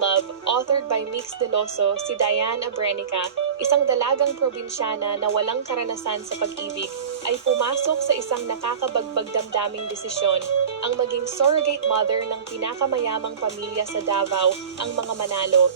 Love, authored by Mix Deloso, si Diane Abrenica, isang dalagang probinsyana na walang karanasan sa pag-ibig, ay pumasok sa isang nakakabagbag damdaming desisyon, ang maging surrogate mother ng pinakamayamang pamilya sa Davao, ang mga Manalo.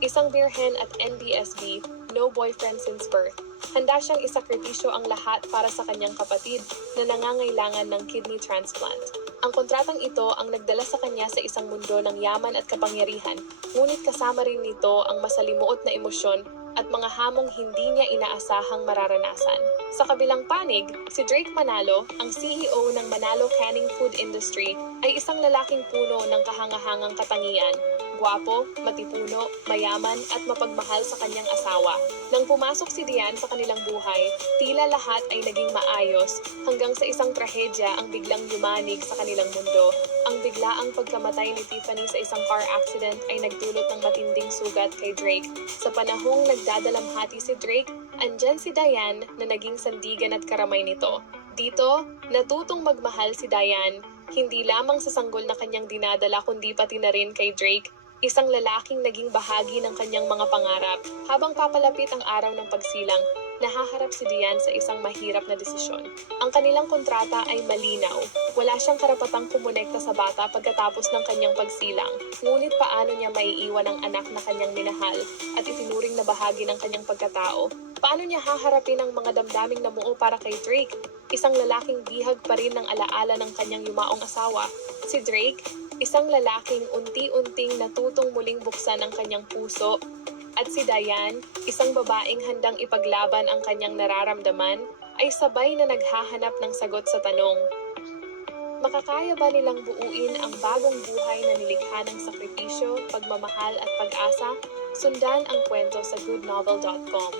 Isang birhen at NBSB, no boyfriend since birth. Handa siyang isakripisyo ang lahat para sa kanyang kapatid na nangangailangan ng kidney transplant. Ang kontratang ito ang nagdala sa kanya sa isang mundo ng yaman at kapangyarihan, ngunit kasama rin nito ang masalimuot na emosyon at mga hamong hindi niya inaasahang mararanasan. Sa kabilang panig, si Drake Manalo, ang CEO ng Manalo Canning Food Industry, ay isang lalaking puno ng kahangahangang katangian, gwapo, matipuno, mayaman at mapagmahal sa kanyang asawa. Nang pumasok si Diane sa kanilang buhay, tila lahat ay naging maayos hanggang sa isang trahedya ang biglang yumanig sa kanilang mundo. Ang biglaang pagkamatay ni Tiffany sa isang car accident ay nagdulot ng matinding sugat kay Drake. Sa panahong nagdadalamhati si Drake, andyan si Diane na naging sandigan at karamay nito. Dito, natutong magmahal si Diane, hindi lamang sa sanggol na kanyang dinadala kundi pati na rin kay Drake, isang lalaking naging bahagi ng kanyang mga pangarap. Habang papalapit ang araw ng pagsilang, nahaharap si Diane sa isang mahirap na desisyon. Ang kanilang kontrata ay malinaw. Wala siyang karapatang kumonekta sa bata pagkatapos ng kanyang pagsilang. Ngunit paano niya maiiwan ang anak na kanyang minahal at itinuring na bahagi ng kanyang pagkatao? Paano niya haharapin ang mga damdaming namuo para kay Drake? Isang lalaking bihag pa rin ng alaala ng kanyang yumaong asawa. Si Drake, isang lalaking unti-unting natutong muling buksan ang kanyang puso at si Diane, isang babaeng handang ipaglaban ang kanyang nararamdaman, ay sabay na naghahanap ng sagot sa tanong, Makakaya ba nilang buuin ang bagong buhay na nilikha ng sakripisyo, pagmamahal at pag-asa? Sundan ang kwento sa goodnovel.com.